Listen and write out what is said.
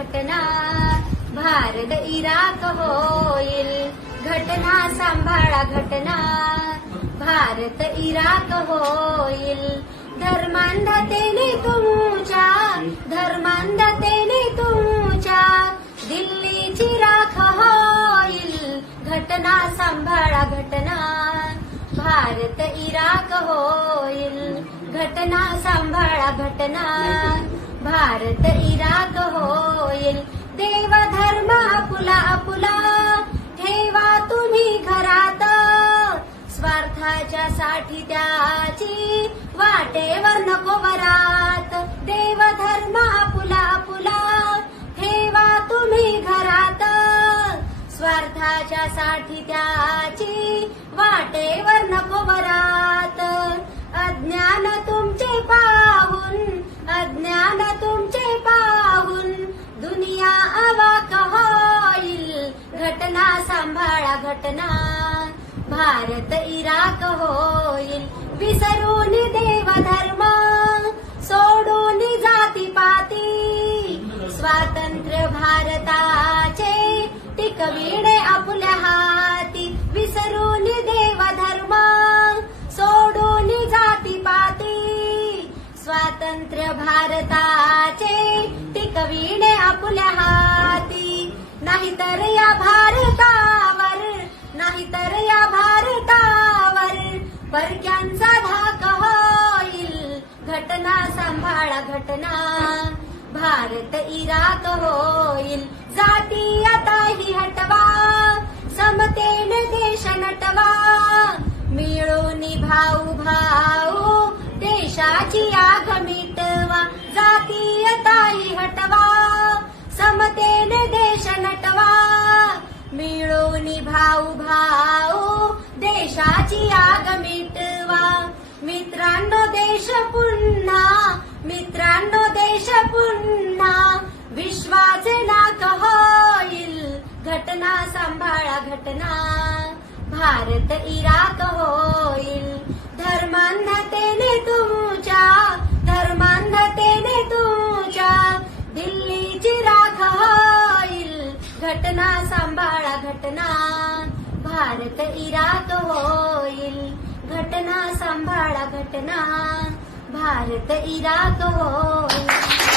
घटना भारत इराक होईल. घटना सांभाळा घटना भारत इराक होईल. धर्मांधतेने तुमच्या धर्मांधतेने तुमच्या दिल्लीची राख होईल. घटना सांभाळा घटना भारत इराक होईल. घटना सांभाळा घटना भारत इराक होईल. देव धर्म आपुला आपुला ठेवा तुम्ही घरात. स्वार्थाच्या साठी त्याची वाटेवर नको वरात. देव धर्म आपुला आपुला ठेवा तुम्ही घरात. स्वार्थाच्या साठी त्याची वाट सांभाळा भारत इराक होईल विसरून देव धर्म सोडून जाती पाती। स्वातंत्र्य भारताचे टिकविणे आपल्या हाती। विसरून देव धर्म सोडून जाती पाती। स्वातंत्र्य भारताचे टिकविणे आपल्या हाती। नाहीतर या भारतावर नाहीतर या भारतावर परक्यांचा धाक होईल. घटना सांभाळा घटना. भारत इराक होईल. जातीयताही हटवा. समतेने देश नटवा. मिळून भाऊ भाऊ देशाची मिळून भाऊ भाऊ देशाची आग मिटवा मित्रांनो देश पुन्हा मित्रांनो देश पुन्हा. विश्वाचे नाक होईल घटना सांभाळा घटना. भारत इराक होईल धर्मांना ते घटना सांभाळा घटना. भारत इराक होईल. घटना सांभाळा घटना. भारत इराक होईल.